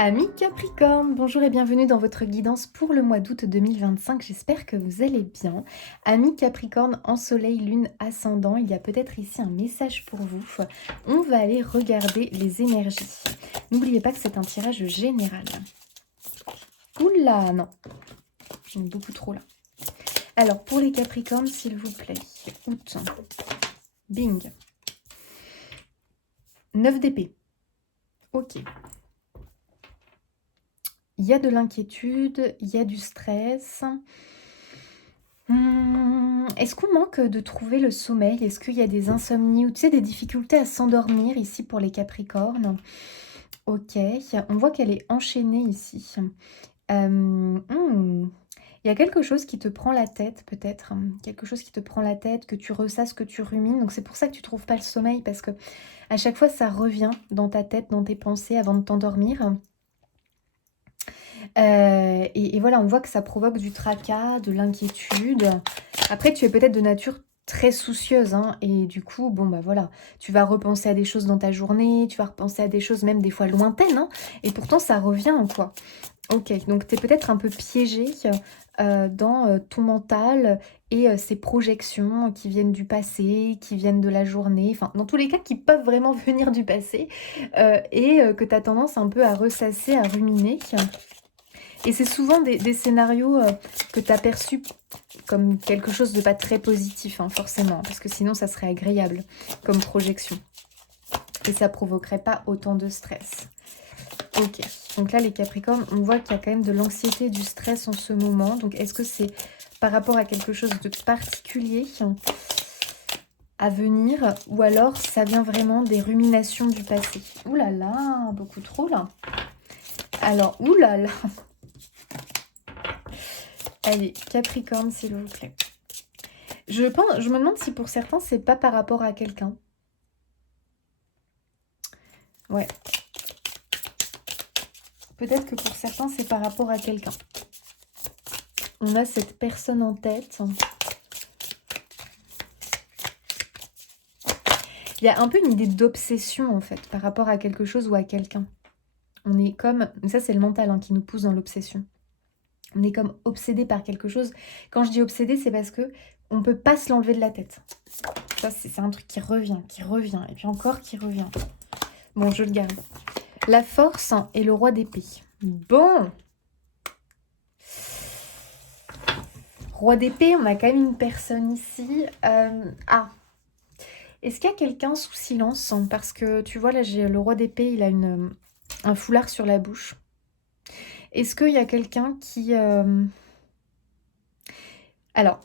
Amis Capricorne, bonjour et bienvenue dans votre guidance pour le mois d'août 2025. J'espère que vous allez bien. Amis Capricorne, en soleil, lune, ascendant, il y a peut-être ici un message pour vous. On va aller regarder les énergies. N'oubliez pas que c'est un tirage général. Oula, non, j'en ai beaucoup trop là. Alors, pour les Capricornes, s'il vous plaît, août, bing, 9 d'épée, ok. Il y a de l'inquiétude, il y a du stress. Est-ce qu'on manque de trouver le sommeil? Est-ce qu'il y a des insomnies ou tu sais, des difficultés à s'endormir ici pour les Capricornes? Ok, on voit qu'elle est enchaînée ici. Il y a quelque chose qui te prend la tête peut-être, quelque chose qui te prend la tête, que tu ressasses, que tu rumines. Donc c'est pour ça que tu trouves pas le sommeil parce que à chaque fois ça revient dans ta tête, dans tes pensées avant de t'endormir. Et voilà, on voit que ça provoque du tracas, de l'inquiétude. Après, tu es peut-être de nature très soucieuse, hein, et du coup, bon, bah voilà, tu vas repenser à des choses dans ta journée, tu vas repenser à des choses même des fois lointaines, hein, et pourtant ça revient, quoi. Ok, donc tu es peut-être un peu piégé dans ton mental et ces projections qui viennent du passé, qui viennent de la journée, enfin, dans tous les cas, qui peuvent vraiment venir du passé, et que tu as tendance un peu à ressasser, à ruminer. Et c'est souvent des scénarios que tu as perçus comme quelque chose de pas très positif, hein, forcément, parce que sinon ça serait agréable comme projection. Et ça provoquerait pas autant de stress. Ok, donc là les Capricornes, on voit qu'il y a quand même de l'anxiété et du stress en ce moment. Donc est-ce que c'est par rapport à quelque chose de particulier à venir, ou alors ça vient vraiment des ruminations du passé? Ouh là là, beaucoup trop là. Alors, ouh là là. Allez, Capricorne, s'il vous plaît. Je me demande si pour certains, c'est pas par rapport à quelqu'un. Ouais. Peut-être que pour certains, c'est par rapport à quelqu'un. On a cette personne en tête. Il y a un peu une idée d'obsession, en fait, par rapport à quelque chose ou à quelqu'un. On est comme... Ça, c'est le mental hein, qui nous pousse dans l'obsession. On est comme obsédé par quelque chose. Quand je dis obsédé, c'est parce que on peut pas se l'enlever de la tête. Ça, c'est un truc qui revient, et puis encore qui revient. Bon, je le garde. La force et le roi d'épée. Bon. Roi d'épée, on a quand même une personne ici. Ah. Est-ce qu'il y a quelqu'un sous silence? Parce que tu vois, là, j'ai le roi d'épée, il a un foulard sur la bouche. Est-ce qu'il y a quelqu'un qui... Alors,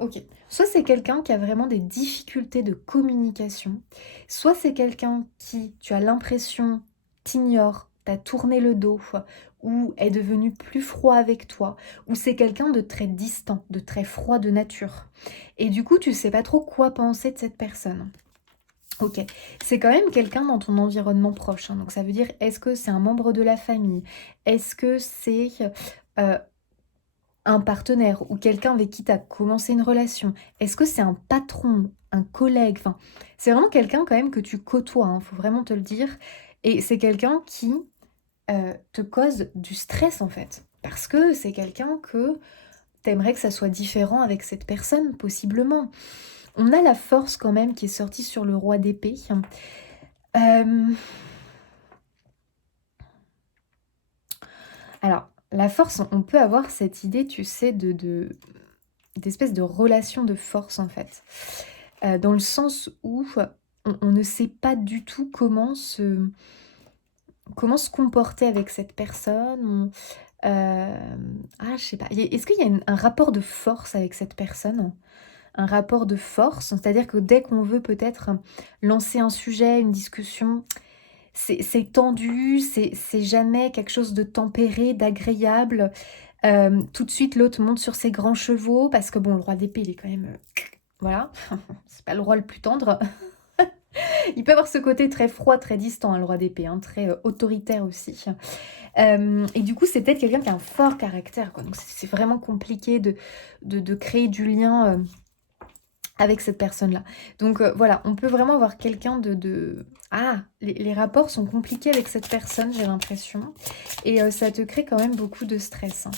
ok. Soit c'est quelqu'un qui a vraiment des difficultés de communication, soit c'est quelqu'un qui, tu as l'impression, t'ignore, t'a tourné le dos, ou est devenu plus froid avec toi, ou c'est quelqu'un de très distant, de très froid de nature. Et du coup, tu sais pas trop quoi penser de cette personne. Ok, c'est quand même quelqu'un dans ton environnement proche, hein. Donc ça veut dire, est-ce que c'est un membre de la famille? Est-ce que c'est euh, un partenaire ou quelqu'un avec qui tu as commencé une relation? Est-ce que c'est un patron, un collègue? Enfin, c'est vraiment quelqu'un quand même que tu côtoies, hein, faut vraiment te le dire. Et c'est quelqu'un qui te cause du stress en fait. Parce que c'est quelqu'un que t'aimerais que ça soit différent avec cette personne, possiblement. On a la force quand même qui est sortie sur le roi d'épée. Euh, Alors, la force, on peut avoir cette idée, tu sais, d'espèce de relation de force en fait. Dans le sens où on ne sait pas du tout comment se comporter avec cette personne. Ah, je sais pas. Est-ce qu'il y a un rapport de force avec cette personne? Un rapport de force, c'est-à-dire que dès qu'on veut peut-être lancer un sujet, une discussion, c'est tendu, c'est jamais quelque chose de tempéré, d'agréable. Tout de suite, l'autre monte sur ses grands chevaux, parce que bon, le roi d'épée, il est quand même... voilà, c'est pas le roi le plus tendre. Il peut avoir ce côté très froid, très distant, hein, le roi d'épée, hein, très autoritaire aussi. Et du coup, c'est peut-être quelqu'un qui a un fort caractère, quoi. Donc c'est vraiment compliqué de créer du lien avec cette personne-là. Donc voilà, on peut vraiment avoir quelqu'un Ah, les rapports sont compliqués avec cette personne, j'ai l'impression. Et ça te crée quand même beaucoup de stress, hein.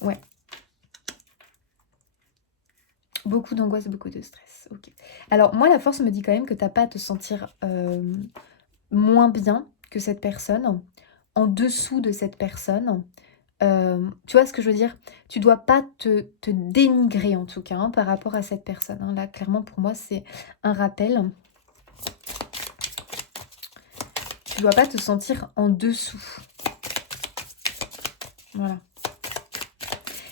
Ouais, beaucoup d'angoisse, beaucoup de stress. Ok. Alors moi, la force me dit quand même que t'as pas à te sentir moins bien que cette personne, en dessous de cette personne. Tu vois ce que je veux dire? Tu dois pas te dénigrer en tout cas, hein, par rapport à cette personne, hein. Là, clairement, pour moi, c'est un rappel. Tu dois pas te sentir en dessous. Voilà.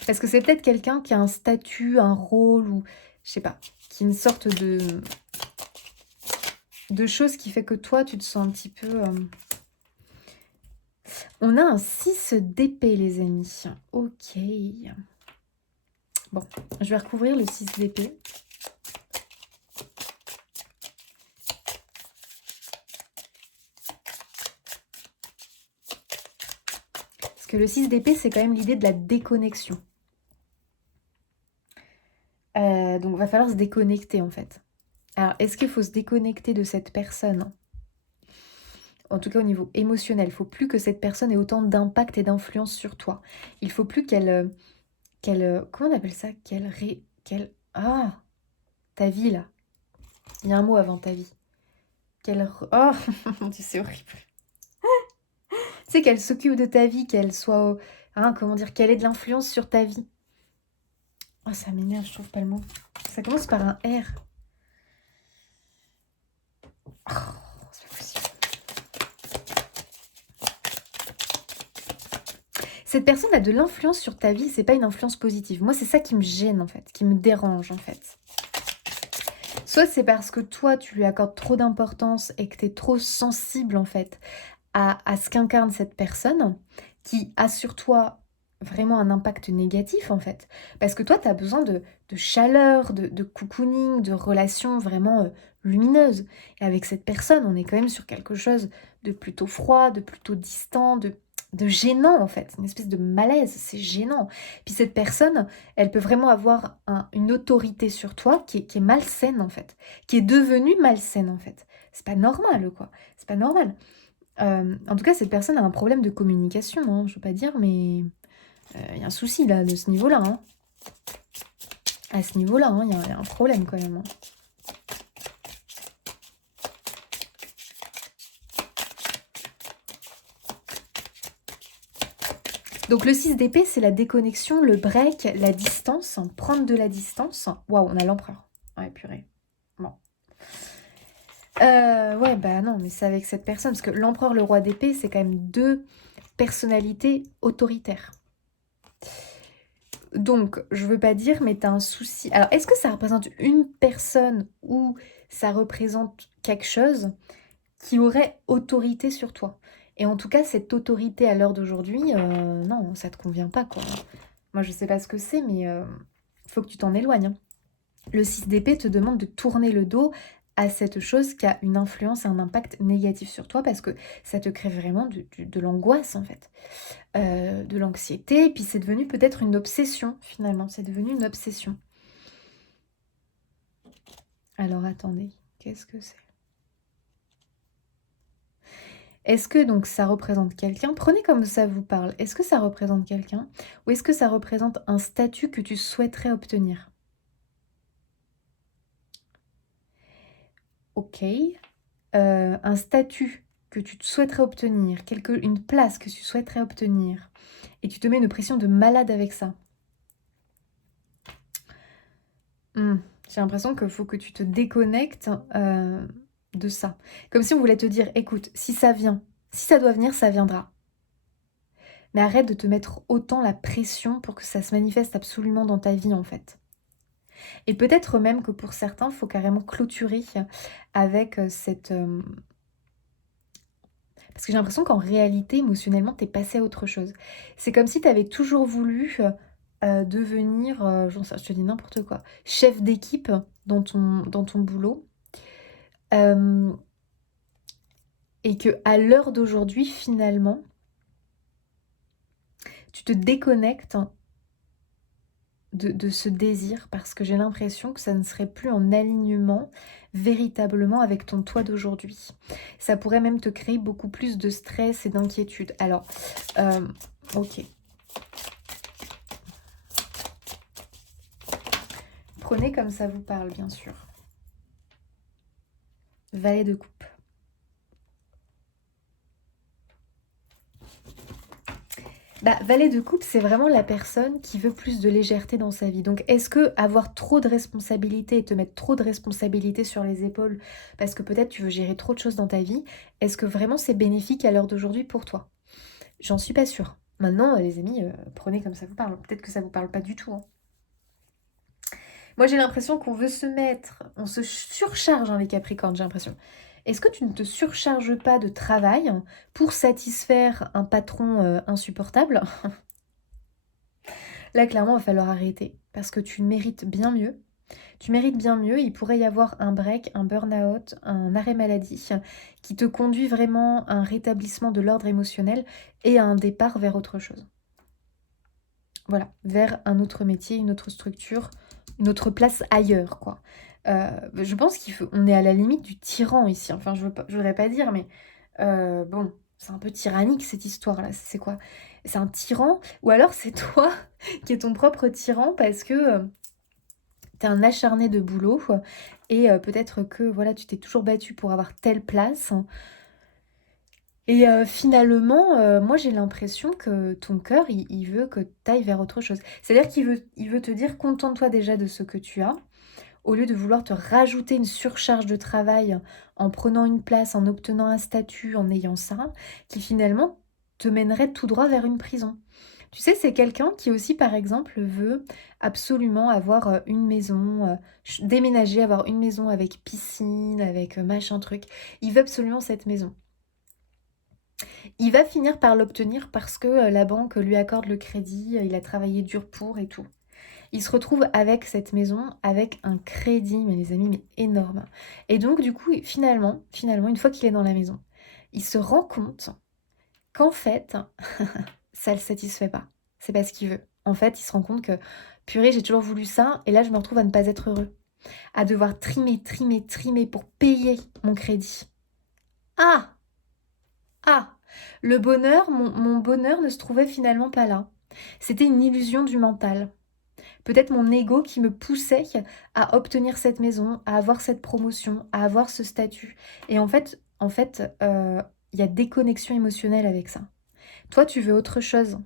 Parce que c'est peut-être quelqu'un qui a un statut, un rôle, ou je sais pas, qui est une sorte de chose qui fait que toi, tu te sens un petit peu... On a un 6 d'épée, les amis. Ok. Bon, je vais recouvrir le 6 d'épée. Parce que le 6 d'épée, c'est quand même l'idée de la déconnexion. Donc, il va falloir se déconnecter, en fait. Alors, est-ce qu'il faut se déconnecter de cette personne? En tout cas, au niveau émotionnel, il ne faut plus que cette personne ait autant d'impact et d'influence sur toi. Il ne faut plus comment on appelle ça? Ah, ta vie, là. Il y a un mot avant ta vie. Oh, mon Dieu, c'est horrible. Tu sais, qu'elle s'occupe de ta vie, qu'elle soit... Hein, comment dire? Qu'elle ait de l'influence sur ta vie. Oh, ça m'énerve, je trouve pas le mot. Ça commence par un R. Oh, c'est pas possible. Cette personne a de l'influence sur ta vie, c'est pas une influence positive. Moi, c'est ça qui me gêne, en fait, qui me dérange, en fait. Soit c'est parce que toi, tu lui accordes trop d'importance et que tu es trop sensible, en fait, à ce qu'incarne cette personne, qui a sur toi vraiment un impact négatif, en fait. Parce que toi, tu as besoin de chaleur, de cocooning, de relations vraiment lumineuses. Et avec cette personne, on est quand même sur quelque chose de plutôt froid, de plutôt distant, de gênant, en fait. Une espèce de malaise, c'est gênant. Puis cette personne, elle peut vraiment avoir une autorité sur toi qui est malsaine, en fait. Qui est devenue malsaine, en fait. C'est pas normal, quoi. C'est pas normal. En tout cas, cette personne a un problème de communication, hein, je veux pas dire, mais il y a un souci là, de ce niveau-là, hein. À ce niveau-là, hein, il y a un problème quand même, hein. Donc le 6 d'épée, c'est la déconnexion, le break, la distance, prendre de la distance. Waouh, on a l'empereur. Ouais, purée. Bon. Ouais, bah non, mais c'est avec cette personne, parce que l'empereur, le roi d'épée, c'est quand même deux personnalités autoritaires. Donc, je veux pas dire, mais tu as un souci. Alors, est-ce que ça représente une personne ou ça représente quelque chose qui aurait autorité sur toi? Et en tout cas, cette autorité à l'heure d'aujourd'hui, non, ça te convient pas, quoi. Moi, je sais pas ce que c'est, mais faut que tu t'en éloignes, hein. Le 6 d'épée te demande de tourner le dos à cette chose qui a une influence et un impact négatif sur toi parce que ça te crée vraiment de l'angoisse, en fait. De l'anxiété, et puis c'est devenu peut-être une obsession, finalement. C'est devenu une obsession. Alors, attendez, qu'est-ce que c'est? Est-ce que donc ça représente quelqu'un? Prenez comme ça vous parle. Est-ce que ça représente quelqu'un? Ou est-ce que ça représente un statut que tu souhaiterais obtenir? Ok. Un statut que tu souhaiterais obtenir, une place que tu souhaiterais obtenir, et tu te mets une pression de malade avec ça. J'ai l'impression qu'il faut que tu te déconnectes de ça. Comme si on voulait te dire, écoute, si ça vient, si ça doit venir, ça viendra. Mais arrête de te mettre autant la pression pour que ça se manifeste absolument dans ta vie, en fait. Et peut-être même que pour certains, il faut carrément clôturer avec cette... Parce que j'ai l'impression qu'en réalité, émotionnellement, t'es passé à autre chose. C'est comme si tu avais toujours voulu devenir, je te dis n'importe quoi, chef d'équipe dans ton boulot. Et que à l'heure d'aujourd'hui, finalement, tu te déconnectes de ce désir parce que j'ai l'impression que ça ne serait plus en alignement véritablement avec ton toi d'aujourd'hui. Ça pourrait même te créer beaucoup plus de stress et d'inquiétude. Alors, euh, ok. Prenez comme ça vous parle, bien sûr. Valet de coupe. Bah, valet de coupe, c'est vraiment la personne qui veut plus de légèreté dans sa vie. Donc, est-ce que avoir trop de responsabilités et te mettre trop de responsabilités sur les épaules, parce que peut-être tu veux gérer trop de choses dans ta vie, est-ce que vraiment c'est bénéfique à l'heure d'aujourd'hui pour toi? J'en suis pas sûre. Maintenant, les amis, prenez comme ça vous parle. Peut-être que ça vous parle pas du tout, hein. Moi, j'ai l'impression qu'on veut se mettre, on se surcharge, hein, les Capricornes, j'ai l'impression. Est-ce que tu ne te surcharges pas de travail pour satisfaire un patron insupportable? Là, clairement, il va falloir arrêter parce que tu mérites bien mieux. Tu mérites bien mieux. Il pourrait y avoir un break, un burn-out, un arrêt maladie qui te conduit vraiment à un rétablissement de l'ordre émotionnel et à un départ vers autre chose. Voilà, vers un autre métier, une autre structure, une autre place ailleurs, quoi. Je pense qu'on est à la limite du tyran ici. Enfin, je voudrais pas dire, mais bon, c'est un peu tyrannique cette histoire-là. C'est quoi? C'est un tyran? Ou alors c'est toi qui es ton propre tyran parce que t'es un acharné de boulot et peut-être que voilà, tu t'es toujours battu pour avoir telle place. Et finalement, moi j'ai l'impression que ton cœur, il veut que tu ailles vers autre chose. C'est-à-dire qu'il veut te dire: «Contente-toi déjà de ce que tu as», au lieu de vouloir te rajouter une surcharge de travail en prenant une place, en obtenant un statut, en ayant ça, qui finalement te mènerait tout droit vers une prison. Tu sais, c'est quelqu'un qui aussi, par exemple, veut absolument avoir, une maison, déménager, avoir une maison avec piscine, avec, machin truc. Il veut absolument cette maison. Il va finir par l'obtenir parce que la banque lui accorde le crédit, il a travaillé dur pour et tout. Il se retrouve avec cette maison, avec un crédit, mais les amis, mais énorme. Et donc, du coup, finalement, une fois qu'il est dans la maison, il se rend compte qu'en fait, ça le satisfait pas. C'est pas ce qu'il veut. En fait, il se rend compte que, purée, j'ai toujours voulu ça, et là, je me retrouve à ne pas être heureux. À devoir trimer pour payer mon crédit. Ah! Ah! Le bonheur, mon bonheur ne se trouvait finalement pas là. C'était une illusion du mental. Peut-être mon ego qui me poussait à obtenir cette maison, à avoir cette promotion, à avoir ce statut. Et en fait, il y a déconnexion émotionnelle avec ça. Toi, tu veux autre chose.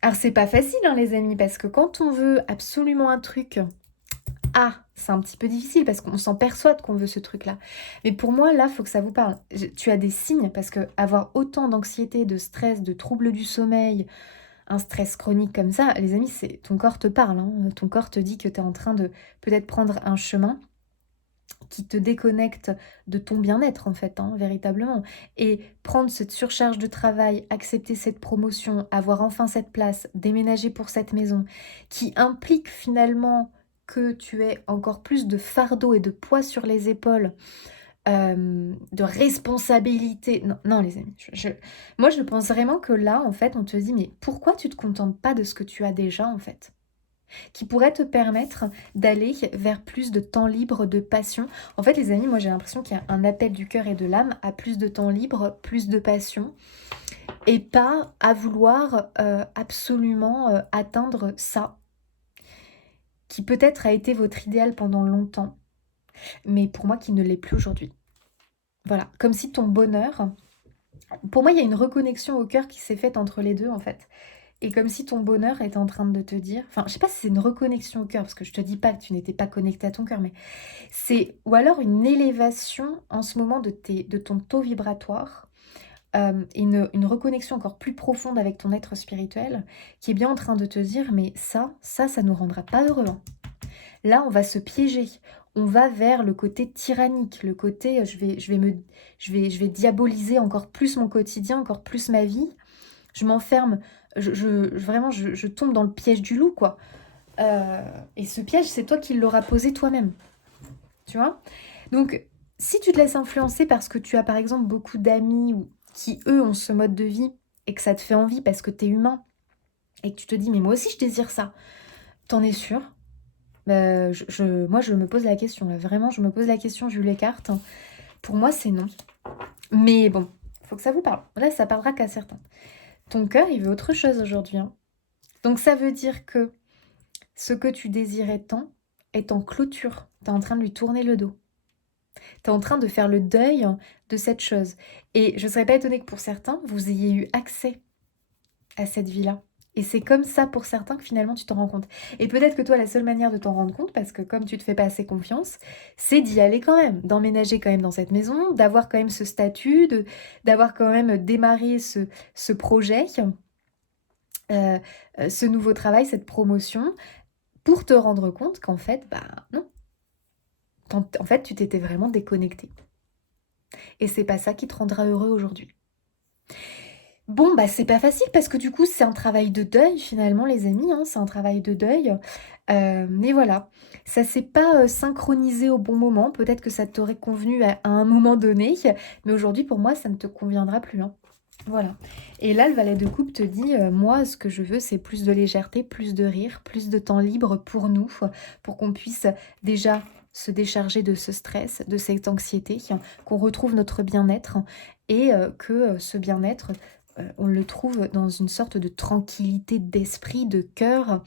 Alors, c'est pas facile, hein, les amis, parce que quand on veut absolument un truc, c'est un petit peu difficile parce qu'on s'en persuade qu'on veut ce truc-là. Mais pour moi, là, faut que ça vous parle. Tu as des signes parce que avoir autant d'anxiété, de stress, de troubles du sommeil, un stress chronique comme ça, les amis, c'est ton corps te parle, hein. Ton corps te dit que tu es en train de peut-être prendre un chemin qui te déconnecte de ton bien-être en fait, hein, véritablement. Et prendre cette surcharge de travail, accepter cette promotion, avoir enfin cette place, déménager pour cette maison, qui implique finalement que tu aies encore plus de fardeau et de poids sur les épaules, de responsabilité. Non, non les amis, moi je pense vraiment que là, en fait, on te dit, mais pourquoi tu te contentes pas de ce que tu as déjà, en fait? Qui pourrait te permettre d'aller vers plus de temps libre, de passion. En fait, les amis, moi j'ai l'impression qu'il y a un appel du cœur et de l'âme à plus de temps libre, plus de passion, et pas à vouloir absolument atteindre ça, qui peut-être a été votre idéal pendant longtemps, mais pour moi qui ne l'est plus aujourd'hui. Voilà, comme si ton bonheur, pour moi il y a une reconnexion au cœur qui s'est faite entre les deux en fait. Et comme si ton bonheur était en train de te dire, enfin je sais pas si c'est une reconnexion au cœur, parce que je te dis pas que tu n'étais pas connecté à ton cœur, mais c'est, ou alors une élévation en ce moment de ton taux vibratoire, une reconnexion encore plus profonde avec ton être spirituel, qui est bien en train de te dire, mais ça nous rendra pas heureux, hein. Là, on va se piéger. On va vers le côté tyrannique, le côté je vais diaboliser encore plus mon quotidien, encore plus ma vie. Je m'enferme, vraiment, je tombe dans le piège du loup, quoi. Et ce piège, c'est toi qui l'auras posé toi-même. Tu vois? Donc, si tu te laisses influencer parce que tu as, par exemple, beaucoup d'amis ou qui, eux, ont ce mode de vie et que ça te fait envie parce que tu es humain et que tu te dis, mais moi aussi, je désire ça. T'en es sûre? Moi, je me pose la question, là. Vraiment, je me pose la question, vu les cartes. Pour moi, c'est non. Mais bon, faut que ça vous parle. Là, ça parlera qu'à certains. Ton cœur, il veut autre chose aujourd'hui, hein. Donc, ça veut dire que ce que tu désirais tant est en clôture. Tu es en train de lui tourner le dos. Tu es en train de faire le deuil de cette chose. Et je ne serais pas étonnée que pour certains, vous ayez eu accès à cette vie-là. Et c'est comme ça pour certains que finalement tu t'en rends compte. Et peut-être que toi, la seule manière de t'en rendre compte, parce que comme tu te fais pas assez confiance, c'est d'y aller quand même, d'emménager quand même dans cette maison, d'avoir quand même ce statut, d'avoir quand même démarré ce projet, euh, ce nouveau travail, cette promotion, pour te rendre compte qu'en fait, bah non. En fait, tu t'étais vraiment déconnecté. Et c'est pas ça qui te rendra heureux aujourd'hui. Bon, bah c'est pas facile parce que du coup c'est un travail de deuil finalement les amis, hein, c'est un travail de deuil. Mais voilà, ça s'est pas synchronisé au bon moment, peut-être que ça t'aurait convenu à un moment donné, mais aujourd'hui pour moi ça ne te conviendra plus, hein. Voilà. Et là le valet de coupe te dit, moi ce que je veux c'est plus de légèreté, plus de rire, plus de temps libre pour nous, pour qu'on puisse déjà se décharger de ce stress, de cette anxiété, qu'on retrouve notre bien-être et que ce bien-être on le trouve dans une sorte de tranquillité d'esprit, de cœur,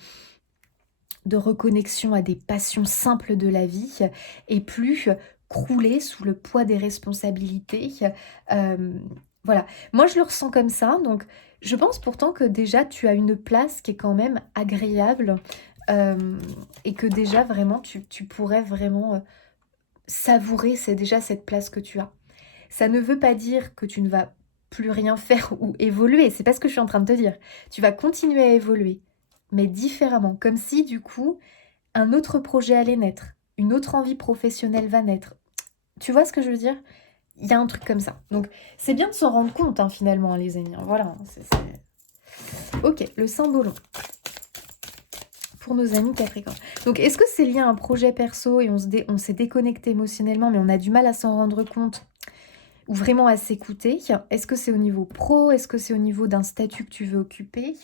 de reconnexion à des passions simples de la vie et plus crouler sous le poids des responsabilités. Voilà, moi je le ressens comme ça, donc je pense pourtant que déjà tu as une place qui est quand même agréable et que déjà vraiment tu pourrais vraiment savourer, c'est déjà cette place que tu as. Ça ne veut pas dire que tu ne vas plus rien faire ou évoluer, c'est pas ce que je suis en train de te dire. Tu vas continuer à évoluer, mais différemment, comme si du coup, un autre projet allait naître, une autre envie professionnelle va naître. Tu vois ce que je veux dire? Il y a un truc comme ça. Donc, c'est bien de s'en rendre compte, hein, finalement, hein, les amis. Voilà. Ok, le symbolon. Pour nos amis Capricorne. Donc, est-ce que c'est lié à un projet perso et on s'est déconnecté émotionnellement, mais on a du mal à s'en rendre compte ou vraiment à s'écouter? Est-ce que c'est au niveau pro? Est-ce que c'est au niveau d'un statut que tu veux occuper?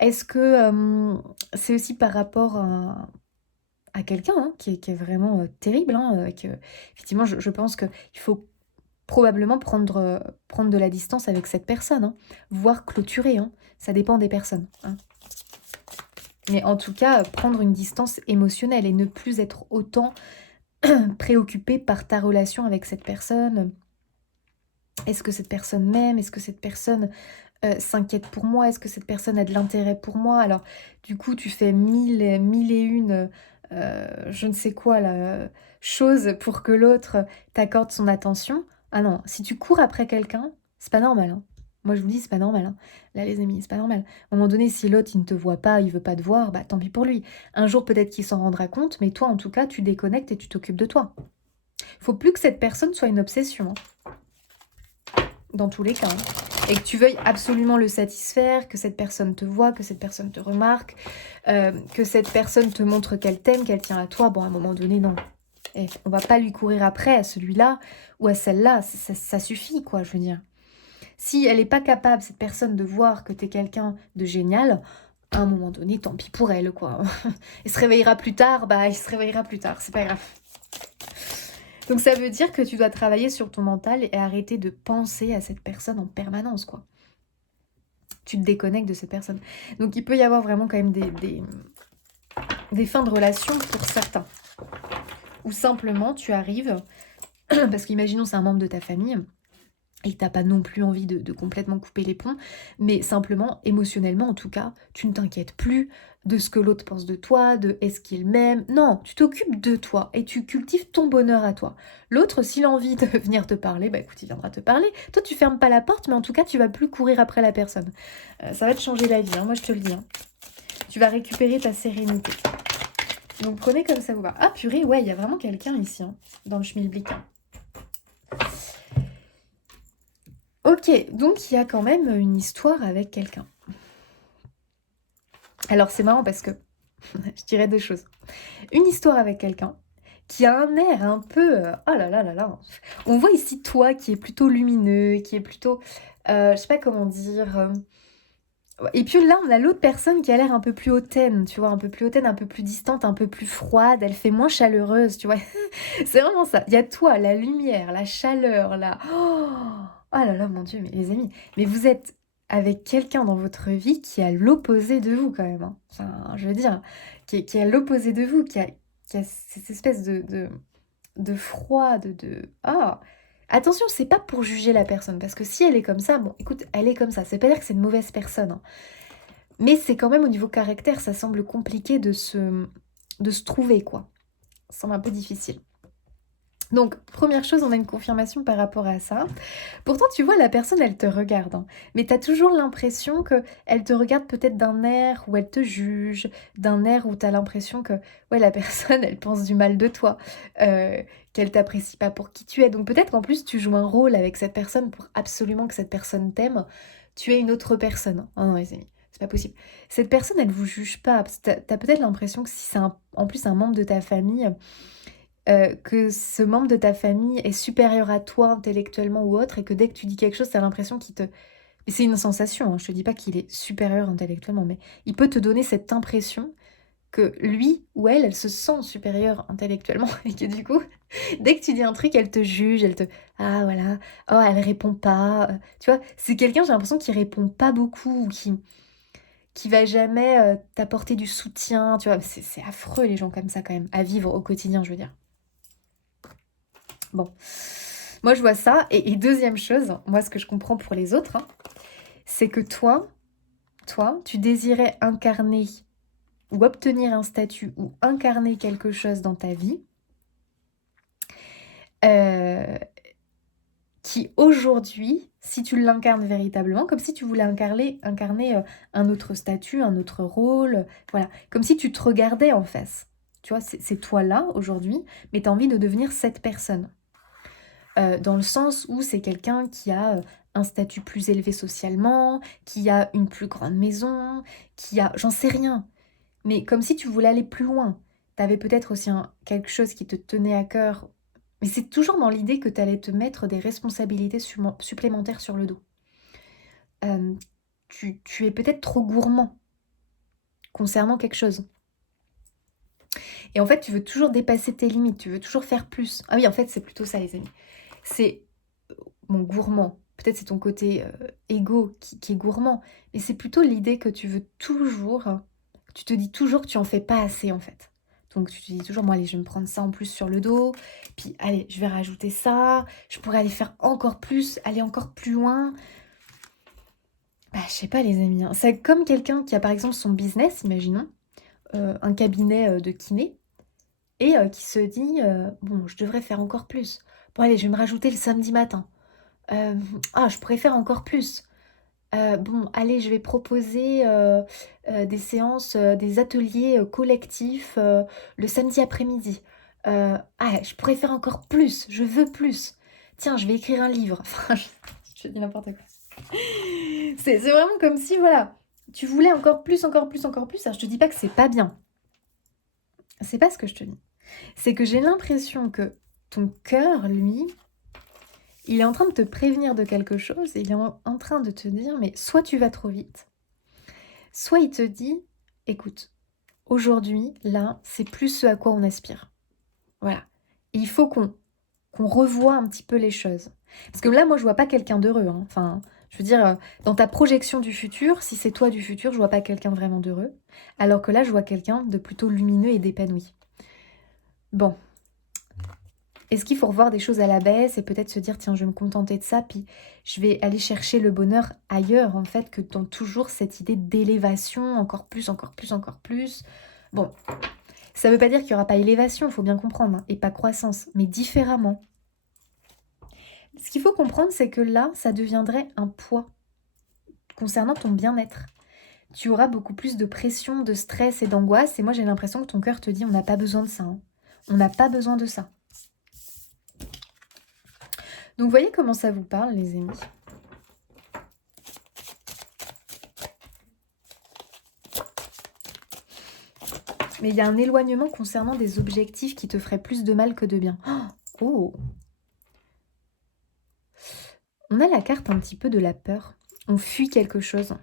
Est-ce que c'est aussi par rapport à quelqu'un hein, qui est vraiment terrible hein, effectivement, je pense qu'il faut probablement prendre de la distance avec cette personne, hein, voire clôturer. Hein, ça dépend des personnes. Hein. Mais en tout cas, prendre une distance émotionnelle et ne plus être autant préoccupé par ta relation avec cette personne. Est-ce que cette personne m'aime? Est-ce que cette personne s'inquiète pour moi? Est-ce que cette personne a de l'intérêt pour moi? Alors, du coup, tu fais mille et une, je ne sais quoi, là, choses pour que l'autre t'accorde son attention. Ah non, si tu cours après quelqu'un, c'est pas normal, hein. Moi, je vous dis, c'est pas normal, hein. Là, les amis, c'est pas normal. À un moment donné, si l'autre, il ne te voit pas, il veut pas te voir, bah tant pis pour lui. Un jour, peut-être qu'il s'en rendra compte, mais toi, en tout cas, tu déconnectes et tu t'occupes de toi. Faut plus que cette personne soit une obsession, hein, dans tous les cas, hein. Et que tu veuilles absolument le satisfaire, que cette personne te voit, que cette personne te remarque, que cette personne te montre qu'elle t'aime, qu'elle tient à toi. Bon, à un moment donné, non. Et on va pas lui courir après à celui-là ou à celle-là. Ça suffit, quoi, je veux dire. Si elle n'est pas capable, cette personne, de voir que tu es quelqu'un de génial, à un moment donné, tant pis pour elle, quoi. Il se réveillera plus tard, bah il se réveillera plus tard, c'est pas grave. Donc ça veut dire que tu dois travailler sur ton mental et arrêter de penser à cette personne en permanence, quoi. Tu te déconnectes de cette personne. Donc il peut y avoir vraiment quand même des fins de relation pour certains. Ou simplement tu arrives, parce qu'imaginons c'est un membre de ta famille, et que tu n'as pas non plus envie de complètement couper les ponts, mais simplement, émotionnellement en tout cas, tu ne t'inquiètes plus de ce que l'autre pense de toi, de est-ce qu'il m'aime. Non, tu t'occupes de toi et tu cultives ton bonheur à toi. L'autre, s'il a envie de venir te parler, bah écoute, il viendra te parler. Toi, tu fermes pas la porte, mais en tout cas, tu vas plus courir après la personne. Ça va te changer la vie, hein, moi je te le dis. Hein. Tu vas récupérer ta sérénité. Donc prenez comme ça vous va. Ah purée, ouais, il y a vraiment quelqu'un ici, hein, dans le schmilblick. Hein. Ok, donc il y a quand même une histoire avec quelqu'un. Alors c'est marrant parce que je dirais deux choses. Une histoire avec quelqu'un qui a un air un peu... oh là là là là. On voit ici toi qui est plutôt lumineux, qui est plutôt... je sais pas comment dire... Et puis là, on a l'autre personne qui a l'air un peu plus hautaine, tu vois, un peu plus hautaine, un peu plus distante, un peu plus froide, elle fait moins chaleureuse, tu vois. C'est vraiment ça. Il y a toi, la lumière, la chaleur, la... Oh là là, mon Dieu, mais les amis, mais vous êtes avec quelqu'un dans votre vie qui est à l'opposé de vous quand même, hein. Enfin, je veux dire, qui est à l'opposé de vous, qui a cette espèce de froid, de... Ah! Attention, c'est pas pour juger la personne, parce que si elle est comme ça, bon, écoute, elle est comme ça. C'est pas dire que c'est une mauvaise personne, hein. Mais c'est quand même au niveau caractère, ça semble compliqué de se trouver, quoi. Ça semble un peu difficile. Donc, première chose, on a une confirmation par rapport à ça. Pourtant, tu vois, la personne, elle te regarde, hein. Mais tu as toujours l'impression qu'elle te regarde peut-être d'un air où elle te juge, d'un air où tu as l'impression que ouais, la personne, elle pense du mal de toi, qu'elle t'apprécie pas pour qui tu es. Donc peut-être qu'en plus, tu joues un rôle avec cette personne pour absolument que cette personne t'aime. Tu es une autre personne. Oh non, les amis, c'est pas possible. Cette personne, elle vous juge pas. Parce que t'as peut-être l'impression que si c'est en plus un membre de ta famille, que ce membre de ta famille est supérieur à toi intellectuellement ou autre, et que dès que tu dis quelque chose, tu as l'impression qu'il te... Et c'est une sensation, hein, je te dis pas qu'il est supérieur intellectuellement, mais il peut te donner cette impression que lui ou elle se sent supérieure intellectuellement, et que du coup, dès que tu dis un truc, elle te juge, elle te... Ah voilà, oh elle répond pas. Tu vois, c'est quelqu'un, j'ai l'impression, qui répond pas beaucoup, ou qui va jamais t'apporter du soutien, tu vois, c'est affreux les gens comme ça quand même, à vivre au quotidien, je veux dire. Bon, moi je vois ça. Et deuxième chose, moi ce que je comprends pour les autres, hein, c'est que toi, tu désirais incarner ou obtenir un statut ou incarner quelque chose dans ta vie euh, qui aujourd'hui, si tu l'incarnes véritablement, comme si tu voulais incarner un autre statut, un autre rôle, voilà, comme si tu te regardais en face. Tu vois, c'est toi là aujourd'hui, mais tu as envie de devenir cette personne. Dans le sens où c'est quelqu'un qui a un statut plus élevé socialement, qui a une plus grande maison, qui a... J'en sais rien. Mais comme si tu voulais aller plus loin. Tu avais peut-être aussi quelque chose qui te tenait à cœur. Mais c'est toujours dans l'idée que tu allais te mettre des responsabilités supplémentaires sur le dos. Euh, tu es peut-être trop gourmand concernant quelque chose. Et en fait, tu veux toujours dépasser tes limites, tu veux toujours faire plus. Ah oui, en fait, c'est plutôt ça, les amis. C'est mon gourmand. Peut-être c'est ton côté égo qui est gourmand, mais c'est plutôt l'idée que tu veux toujours, tu te dis toujours que tu en fais pas assez en fait. Donc tu te dis toujours, moi allez, je vais me prendre ça en plus sur le dos, puis allez, je vais rajouter ça, je pourrais aller faire encore plus, aller encore plus loin. Bah, je sais pas les amis, hein. C'est comme quelqu'un qui a par exemple son business, imaginons, un cabinet de kiné, et qui se dit, bon, je devrais faire encore plus. Bon allez, je vais me rajouter le samedi matin. Euh, ah, je pourrais faire encore plus. Bon, allez, je vais proposer des séances, des ateliers collectifs le samedi après-midi. Ah, je pourrais faire encore plus. Je veux plus. Tiens, je vais écrire un livre. Enfin, je dis n'importe quoi. C'est vraiment comme si, voilà, tu voulais encore plus, encore plus, encore plus. Alors, je te dis pas que c'est pas bien. C'est pas ce que je te dis. C'est que j'ai l'impression que ton cœur, lui, il est en train de te prévenir de quelque chose, et il est en train de te dire, mais soit tu vas trop vite, soit il te dit, écoute, aujourd'hui, là, c'est plus ce à quoi on aspire. Voilà. Et il faut qu'on revoie un petit peu les choses. Parce que là, moi, je vois pas quelqu'un d'heureux, hein. Enfin, je veux dire, dans ta projection du futur, si c'est toi du futur, je vois pas quelqu'un vraiment d'heureux. Alors que là, je vois quelqu'un de plutôt lumineux et d'épanoui. Bon, est-ce qu'il faut revoir des choses à la baisse et peut-être se dire, tiens, je vais me contenter de ça, puis je vais aller chercher le bonheur ailleurs, en fait, que dans toujours cette idée d'élévation, encore plus, encore plus, encore plus. Bon, ça ne veut pas dire qu'il n'y aura pas élévation, il faut bien comprendre, hein, et pas croissance, mais différemment. Ce qu'il faut comprendre, c'est que là, ça deviendrait un poids concernant ton bien-être. Tu auras beaucoup plus de pression, de stress et d'angoisse, et moi j'ai l'impression que ton cœur te dit, on n'a pas besoin de ça, hein. On n'a pas besoin de ça. Donc, vous voyez comment ça vous parle, les amis? Mais il y a un éloignement concernant des objectifs qui te feraient plus de mal que de bien. Oh! On a la carte un petit peu de la peur. On fuit quelque chose.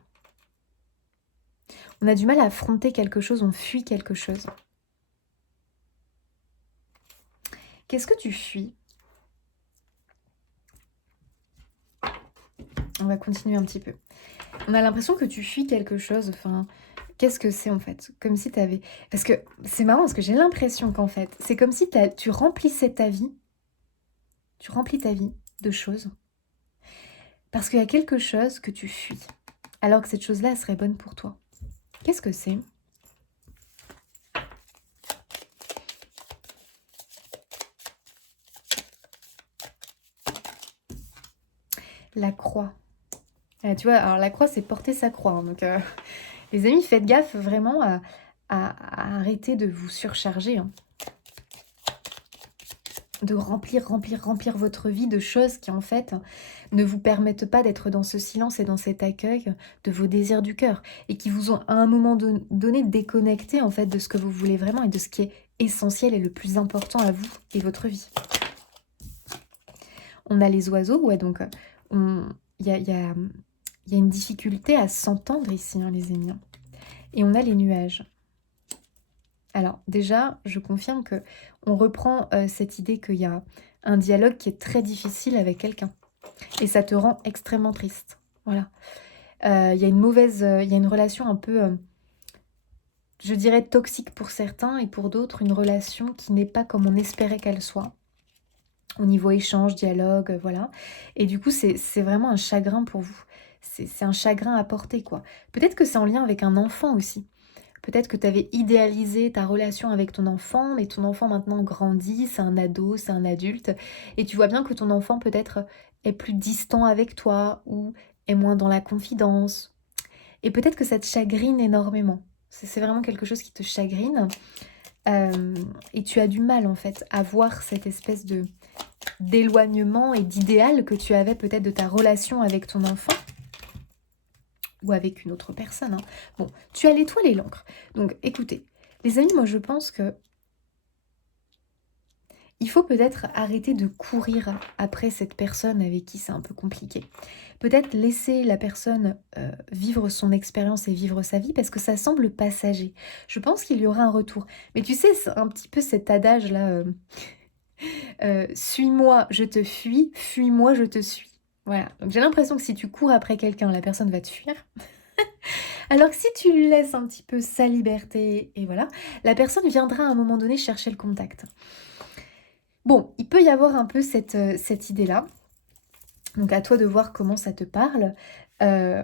On a du mal à affronter quelque chose, on fuit quelque chose. Qu'est-ce que tu fuis? On va continuer un petit peu. On a l'impression que tu fuis quelque chose, enfin, qu'est-ce que c'est en fait? Comme si tu avais... Parce que c'est marrant, parce que j'ai l'impression qu'en fait, c'est comme si tu remplissais ta vie, tu remplis ta vie de choses, parce qu'il y a quelque chose que tu fuis, alors que cette chose-là, elle serait bonne pour toi. Qu'est-ce que c'est? La croix. Tu vois, alors la croix, c'est porter sa croix, hein, donc les amis, faites gaffe vraiment à arrêter de vous surcharger, hein. De remplir votre vie de choses qui en fait ne vous permettent pas d'être dans ce silence et dans cet accueil de vos désirs du cœur et qui vous ont à un moment donné déconnecté en fait de ce que vous voulez vraiment et de ce qui est essentiel et le plus important à vous et votre vie. On a les oiseaux, ouais, donc il y a une difficulté à s'entendre ici, hein, les amis, hein. Et on a les nuages. Alors déjà, je confirme que on reprend cette idée qu'il y a un dialogue qui est très difficile avec quelqu'un. Et ça te rend extrêmement triste. Voilà. Il y a il y a une relation un peu, je dirais, toxique pour certains et pour d'autres, une relation qui n'est pas comme on espérait qu'elle soit. Au niveau échange, dialogue, voilà. Et du coup, c'est vraiment un chagrin pour vous. C'est un chagrin à porter, quoi. Peut-être que c'est en lien avec un enfant aussi. Peut-être que tu avais idéalisé ta relation avec ton enfant, mais ton enfant maintenant grandit, c'est un ado, c'est un adulte, et tu vois bien que ton enfant peut-être est plus distant avec toi ou est moins dans la confidence. Et peut-être que ça te chagrine énormément. C'est vraiment quelque chose qui te chagrine. Et tu as du mal en fait à voir cette espèce de d'éloignement et d'idéal que tu avais peut-être de ta relation avec ton enfant ou avec une autre personne, hein. Bon, tu as l'étoile et l'encre. Donc, écoutez, les amis, moi, je pense que il faut peut-être arrêter de courir après cette personne avec qui c'est un peu compliqué. Peut-être laisser la personne vivre son expérience et vivre sa vie parce que ça semble passager. Je pense qu'il y aura un retour. Mais tu sais, c'est un petit peu cet adage-là, suis-moi, je te fuis, fuis-moi, je te suis. Voilà, donc j'ai l'impression que si tu cours après quelqu'un, la personne va te fuir. Alors que si tu lui laisses un petit peu sa liberté, et voilà, la personne viendra à un moment donné chercher le contact. Bon, il peut y avoir un peu cette idée-là. Donc à toi de voir comment ça te parle. Euh,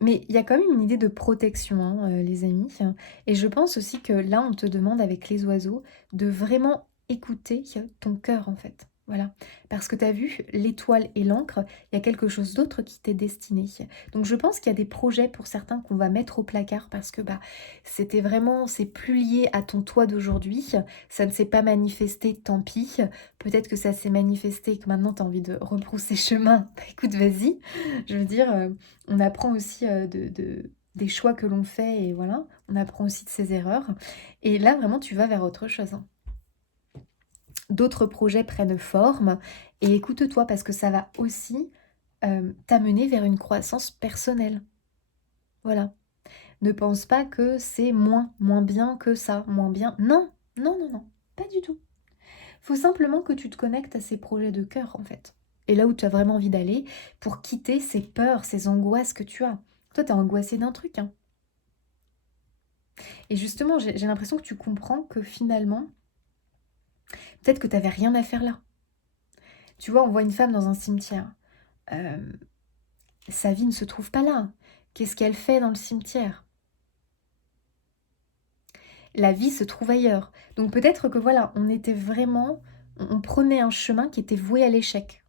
mais il y a quand même une idée de protection, hein, les amis. Et je pense aussi que là, on te demande avec les oiseaux de vraiment écouter ton cœur, en fait. Voilà. Parce que tu as vu, l'étoile et l'encre, il y a quelque chose d'autre qui t'est destiné. Donc je pense qu'il y a des projets pour certains qu'on va mettre au placard parce que bah c'était vraiment, c'est plus lié à ton toi d'aujourd'hui. Ça ne s'est pas manifesté, tant pis. Peut-être que ça s'est manifesté et que maintenant tu as envie de rebrousser chemin. Bah, écoute, vas-y. Je veux dire, on apprend aussi des choix que l'on fait et voilà, on apprend aussi de ses erreurs. Et là, vraiment, tu vas vers autre chose, hein. D'autres projets prennent forme et écoute-toi parce que ça va aussi t'amener vers une croissance personnelle. Voilà. Ne pense pas que c'est moins bien que ça, moins bien. Non, non, non, non, pas du tout. Faut simplement que tu te connectes à ces projets de cœur, en fait. Et là où tu as vraiment envie d'aller pour quitter ces peurs, ces angoisses que tu as. Toi, t'es angoissé d'un truc, hein. Et justement, j'ai l'impression que tu comprends que finalement, peut-être que tu n'avais rien à faire là. Tu vois, on voit une femme dans un cimetière. Euh, Sa vie ne se trouve pas là. Qu'est-ce qu'elle fait dans le cimetière? La vie se trouve ailleurs. Donc peut-être que voilà, on était vraiment... On prenait un chemin qui était voué à l'échec,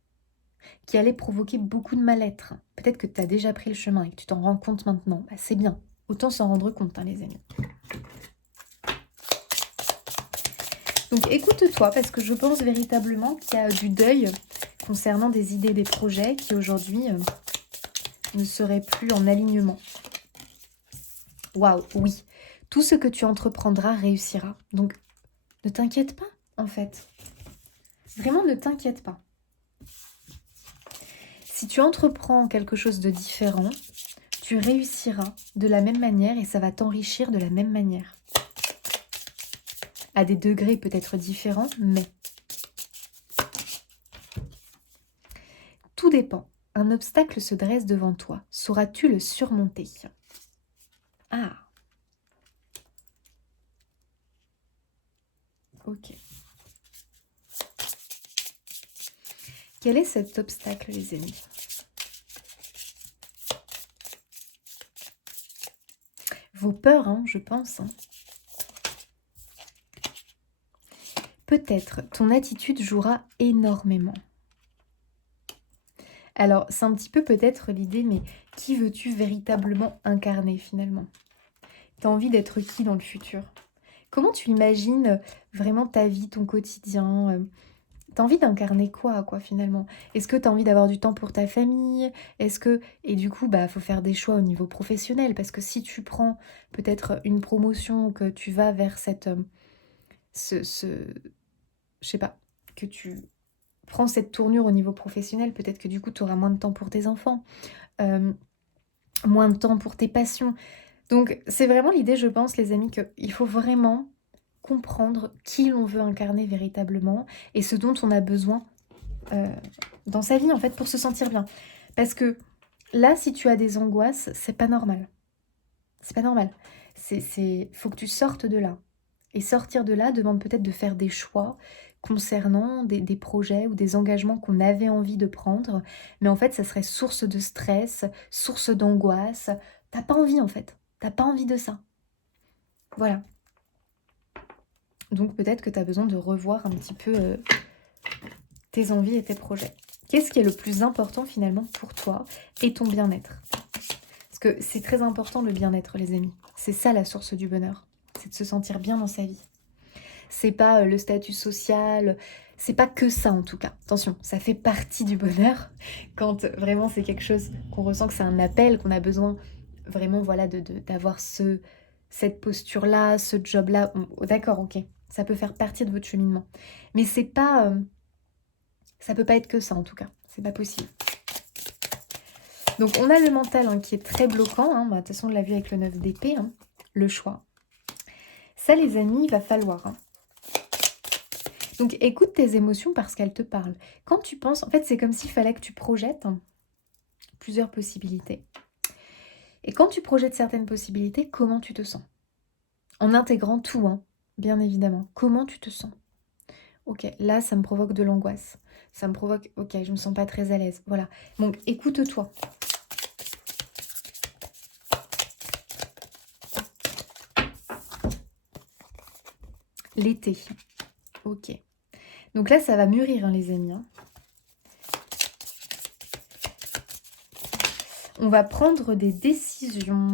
qui allait provoquer beaucoup de mal-être. Peut-être que tu as déjà pris le chemin et que tu t'en rends compte maintenant. Bah, c'est bien. Autant s'en rendre compte, hein, les amis. Donc écoute-toi, parce que je pense véritablement qu'il y a du deuil concernant des idées, des projets qui aujourd'hui ne seraient plus en alignement. Waouh, oui. Tout ce que tu entreprendras réussira. Donc ne t'inquiète pas, en fait. Vraiment, ne t'inquiète pas. Si tu entreprends quelque chose de différent, Tu réussiras de la même manière et ça va t'enrichir de la même manière. À des degrés peut-être différents, mais tout dépend. Un obstacle se dresse devant toi. Sauras-tu le surmonter? Ah, ok. Quel est cet obstacle, les amis? Vos peurs, hein, je pense. Hein. Peut-être ton attitude jouera énormément. Alors, c'est un petit peu peut-être l'idée, mais qui veux-tu véritablement incarner finalement? Tu as envie d'être qui dans le futur? Comment tu imagines vraiment ta vie, ton quotidien? Tu as envie d'incarner quoi finalement? Est-ce que tu as envie d'avoir du temps pour ta famille? Est-ce que... Et du coup, bah, faut faire des choix au niveau professionnel, parce que si tu prends peut-être une promotion, que tu vas vers cette... je sais pas, que tu prends cette tournure au niveau professionnel, peut-être que du coup, tu auras moins de temps pour tes enfants, moins de temps pour tes passions. Donc, c'est vraiment l'idée, je pense, les amis, qu'il faut vraiment comprendre qui l'on veut incarner véritablement et ce dont on a besoin dans sa vie, en fait, pour se sentir bien. Parce que là, si tu as des angoisses, c'est pas normal. C'est pas normal. Faut que tu sortes de là. Et sortir de là demande peut-être de faire des choix concernant des projets ou des engagements qu'on avait envie de prendre. Mais en fait, ça serait source de stress, source d'angoisse. T'as pas envie, en fait. T'as pas envie de ça. Voilà. Donc peut-être que tu as besoin de revoir un petit peu tes envies et tes projets. Qu'est-ce qui est le plus important finalement pour toi et ton bien-être? Parce que c'est très important le bien-être, les amis. C'est ça la source du bonheur. C'est de se sentir bien dans sa vie. C'est pas le statut social, c'est pas que ça en tout cas. Attention, ça fait partie du bonheur quand vraiment c'est quelque chose qu'on ressent que c'est un appel, qu'on a besoin vraiment voilà d'avoir cette posture-là, ce job-là. D'accord, ok, ça peut faire partie de votre cheminement. Mais c'est pas, ça peut pas être que ça en tout cas, c'est pas possible. Donc on a le mental hein, qui est très bloquant, hein. Bah, de toute façon on l'a vu avec le 9 d'épée, hein, le choix. Ça les amis, il va falloir... Hein. Donc écoute tes émotions parce qu'elles te parlent. Quand tu penses, en fait c'est comme s'il fallait que tu projettes hein, plusieurs possibilités. Et quand tu projettes certaines possibilités, comment tu te sens? En intégrant tout, hein, bien évidemment. Comment tu te sens? Ok, là ça me provoque de l'angoisse. Ça me provoque, ok, je me sens pas très à l'aise. Voilà, donc écoute-toi. L'été, ok. Donc là ça va mûrir hein, les amis. Hein. On va prendre des décisions.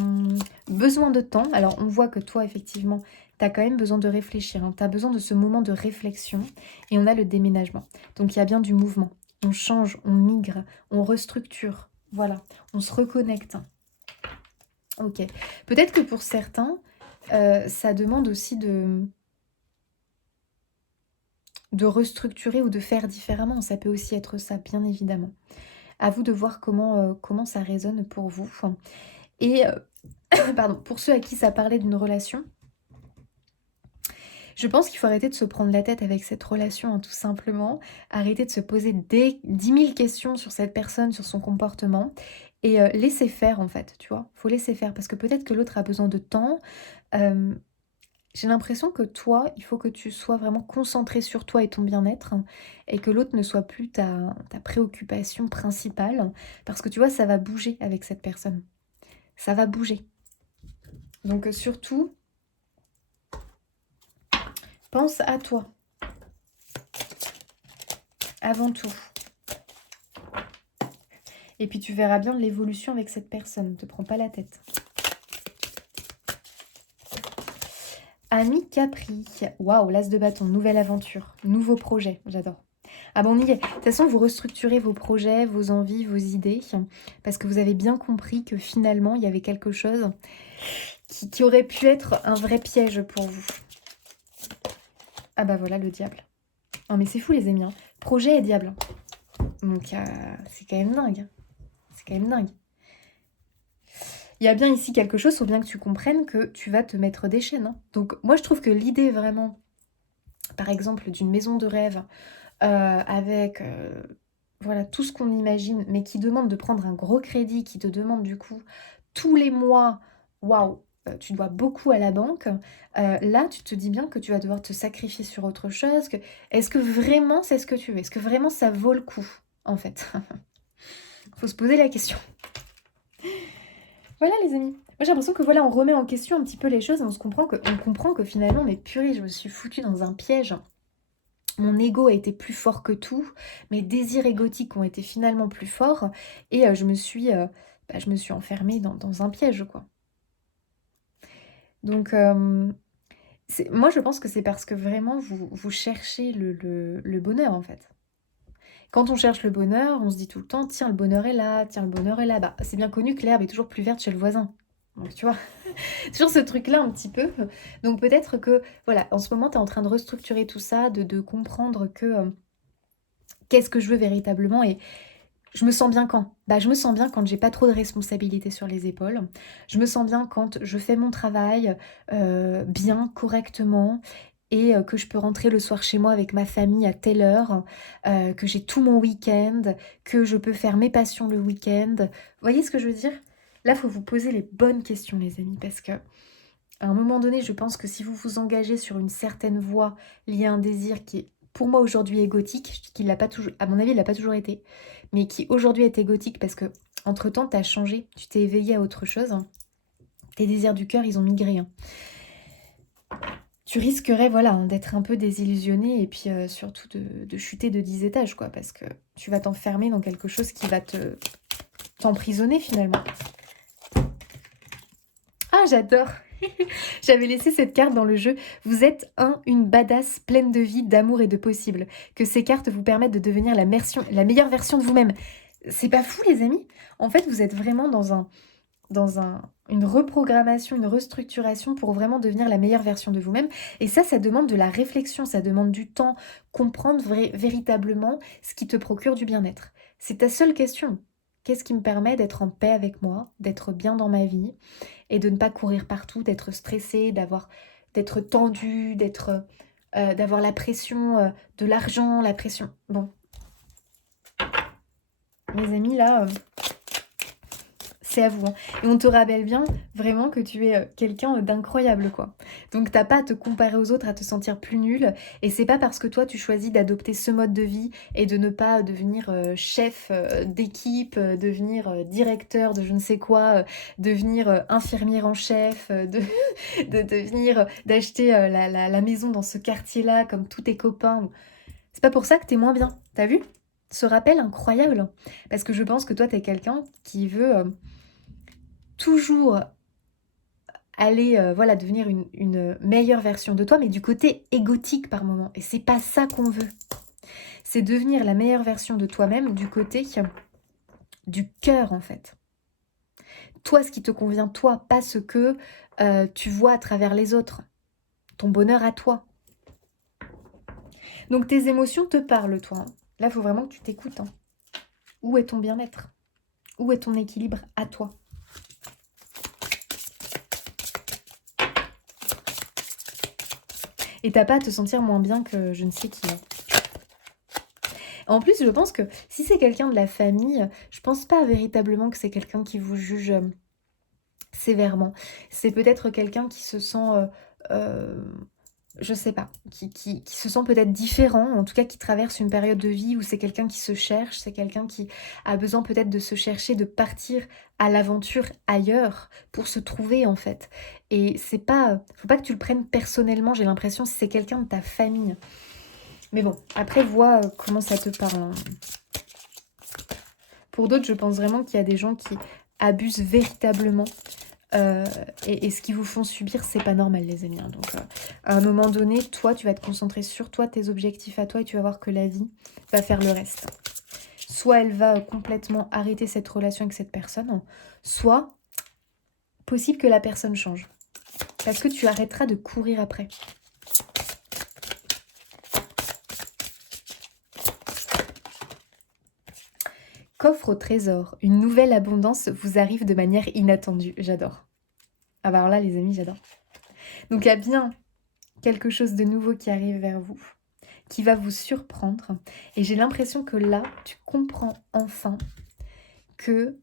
Besoin de temps. Alors, on voit que toi, effectivement, tu as quand même besoin de réfléchir. Hein. Tu as besoin de ce moment de réflexion. Et on a le déménagement. Donc, il y a bien du mouvement. On change, on migre, on restructure. Voilà, on se reconnecte. Ok. Peut-être que pour certains, ça demande aussi de restructurer ou de faire différemment. Ça peut aussi être ça, bien évidemment. À vous de voir comment ça résonne pour vous. Et pardon, pour ceux à qui ça parlait d'une relation, je pense qu'il faut arrêter de se prendre la tête avec cette relation, hein, tout simplement. Arrêter de se poser 10 000 questions sur cette personne, sur son comportement. Et laisser faire, en fait, tu vois. Faut laisser faire, parce que peut-être que l'autre a besoin de temps. J'ai l'impression que toi, il faut que tu sois vraiment concentré sur toi et ton bien-être, hein, et que l'autre ne soit plus ta préoccupation principale. Parce que tu vois, ça va bouger avec cette personne. Ça va bouger. Donc surtout, pense à toi. Avant tout. Et puis tu verras bien l'évolution avec cette personne. Ne te prends pas la tête. Ami Capri. Waouh, l'as de bâton. Nouvelle aventure. Nouveau projet. J'adore. Ah bon, on y est. De toute façon, vous restructurez vos projets, vos envies, vos idées. Parce que vous avez bien compris que finalement, il y avait quelque chose qui aurait pu être un vrai piège pour vous. Ah bah voilà, le diable. Non mais c'est fou les amis. Hein. Projet et diable. Donc c'est quand même dingue. C'est quand même dingue. il y a bien ici quelque chose, il faut bien que tu comprennes que tu vas te mettre des chaînes, hein. Donc moi je trouve que l'idée vraiment, par exemple, d'une maison de rêve, avec, voilà, tout ce qu'on imagine, mais qui demande de prendre un gros crédit, qui te demande du coup tous les mois, waouh, tu dois beaucoup à la banque. Là, tu te dis bien que tu vas devoir te sacrifier sur autre chose, que est-ce que vraiment c'est ce que tu veux? Est-ce que vraiment ça vaut le coup, en fait? Faut se poser la question. Voilà les amis. Moi j'ai l'impression que voilà, on remet en question un petit peu les choses et on comprend que finalement, mais purée, je me suis foutue dans un piège. Mon ego a été plus fort que tout, mes désirs égotiques ont été finalement plus forts et je me suis enfermée dans un piège, quoi. Donc, moi, je pense que c'est parce que vraiment vous cherchez le bonheur, en fait. Quand on cherche le bonheur, on se dit tout le temps: «Tiens, le bonheur est là, tiens, le bonheur est là». Bah, c'est bien connu que l'herbe est toujours plus verte chez le voisin. Donc tu vois? Toujours ce truc-là un petit peu. Donc peut-être que, voilà, en ce moment, tu es en train de restructurer tout ça, de comprendre que, qu'est-ce que je veux véritablement et je me sens bien quand? Bah, je me sens bien quand j'ai pas trop de responsabilités sur les épaules. Je me sens bien quand je fais mon travail, bien, correctement et que je peux rentrer le soir chez moi avec ma famille à telle heure, que j'ai tout mon week-end, que je peux faire mes passions le week-end. Vous voyez ce que je veux dire? Là, faut vous poser les bonnes questions les amis, parce que à un moment donné, je pense que si vous vous engagez sur une certaine voie liée à un désir qui est pour moi aujourd'hui égotique, qui l'a pas toujours, à mon avis, il l'a pas toujours été, mais qui aujourd'hui est égotique parce que entre-temps, tu as changé, tu t'es éveillé à autre chose, hein. Tes désirs du cœur, ils ont migré, hein. Tu risquerais, voilà, hein, d'être un peu désillusionné et puis surtout de chuter de 10 étages, quoi, parce que tu vas t'enfermer dans quelque chose qui va t'emprisonner finalement. Ah, j'adore! J'avais laissé cette carte dans le jeu. Vous êtes une badass pleine de vie, d'amour et de possible. Que ces cartes vous permettent de devenir la meilleure version de vous-même. C'est pas fou, les amis? En fait, vous êtes vraiment une reprogrammation, une restructuration pour vraiment devenir la meilleure version de vous-même. Et ça demande de la réflexion, ça demande du temps, comprendre véritablement ce qui te procure du bien-être. C'est ta seule question. Qu'est-ce qui me permet d'être en paix avec moi, d'être bien dans ma vie et de ne pas courir partout, d'être stressée, d'être tendue, d'avoir la pression de l'argent, la pression. Bon, mes amis, là, c'est à vous, hein. Et on te rappelle bien vraiment que tu es quelqu'un d'incroyable, quoi. Donc t'as pas à te comparer aux autres, à te sentir plus nul. Et c'est pas parce que toi tu choisis d'adopter ce mode de vie et de ne pas devenir chef d'équipe, devenir directeur de je ne sais quoi, devenir infirmière en chef, de devenir, d'acheter la maison dans ce quartier-là comme tous tes copains. C'est pas pour ça que t'es moins bien, t'as vu? Ce rappel incroyable. Parce que je pense que toi t'es quelqu'un qui veut toujours aller voilà, devenir une meilleure version de toi, mais du côté égotique par moment. Et c'est pas ça qu'on veut. C'est devenir la meilleure version de toi-même du côté du cœur, en fait. Toi, ce qui te convient, toi, pas ce que tu vois à travers les autres. Ton bonheur à toi. Donc tes émotions te parlent, toi, hein. Là, il faut vraiment que tu t'écoutes, hein. Où est ton bien-être? Où est ton équilibre à toi? Et t'as pas à te sentir moins bien que je ne sais qui, hein. En plus, je pense que si c'est quelqu'un de la famille, je pense pas véritablement que c'est quelqu'un qui vous juge sévèrement. C'est peut-être quelqu'un qui se sent, euh, je sais pas, qui se sent peut-être différent, en tout cas qui traverse une période de vie où c'est quelqu'un qui se cherche, c'est quelqu'un qui a besoin peut-être de se chercher, de partir à l'aventure ailleurs pour se trouver en fait. Et c'est pas, faut pas que tu le prennes personnellement, j'ai l'impression, si c'est quelqu'un de ta famille. Mais bon, après, vois comment ça te parle, hein. Pour d'autres, je pense vraiment qu'il y a des gens qui abusent véritablement. euh, et ce qu'ils vous font subir, c'est pas normal, les amis, hein. Donc, à un moment donné, toi, tu vas te concentrer sur toi, tes objectifs à toi, et tu vas voir que la vie va faire le reste. Soit elle va complètement arrêter cette relation avec cette personne, soit possible que la personne change. Parce que tu arrêteras de courir après. Coffre au trésor, une nouvelle abondance vous arrive de manière inattendue. J'adore. Ah bah alors là, les amis, j'adore. Donc, il y a bien quelque chose de nouveau qui arrive vers vous, qui va vous surprendre. Et j'ai l'impression que là, tu comprends enfin que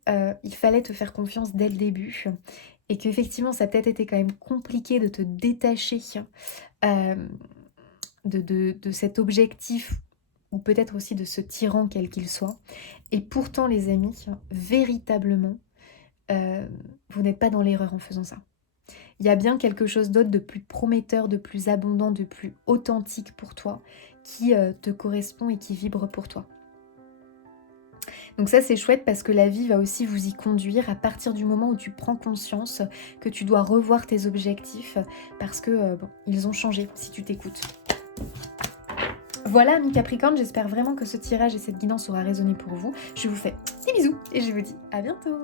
il fallait te faire confiance dès le début. Et qu'effectivement, ça a peut-être été quand même compliqué de te détacher de cet objectif, ou peut-être aussi de ce tyran quel qu'il soit. Et pourtant, les amis, véritablement, vous n'êtes pas dans l'erreur en faisant ça. Il y a bien quelque chose d'autre de plus prometteur, de plus abondant, de plus authentique pour toi, qui te correspond et qui vibre pour toi. Donc ça, c'est chouette parce que la vie va aussi vous y conduire à partir du moment où tu prends conscience que tu dois revoir tes objectifs parce que bon, ils ont changé si tu t'écoutes. Voilà, amis Capricorne, j'espère vraiment que ce tirage et cette guidance aura résonné pour vous. Je vous fais des bisous et je vous dis à bientôt.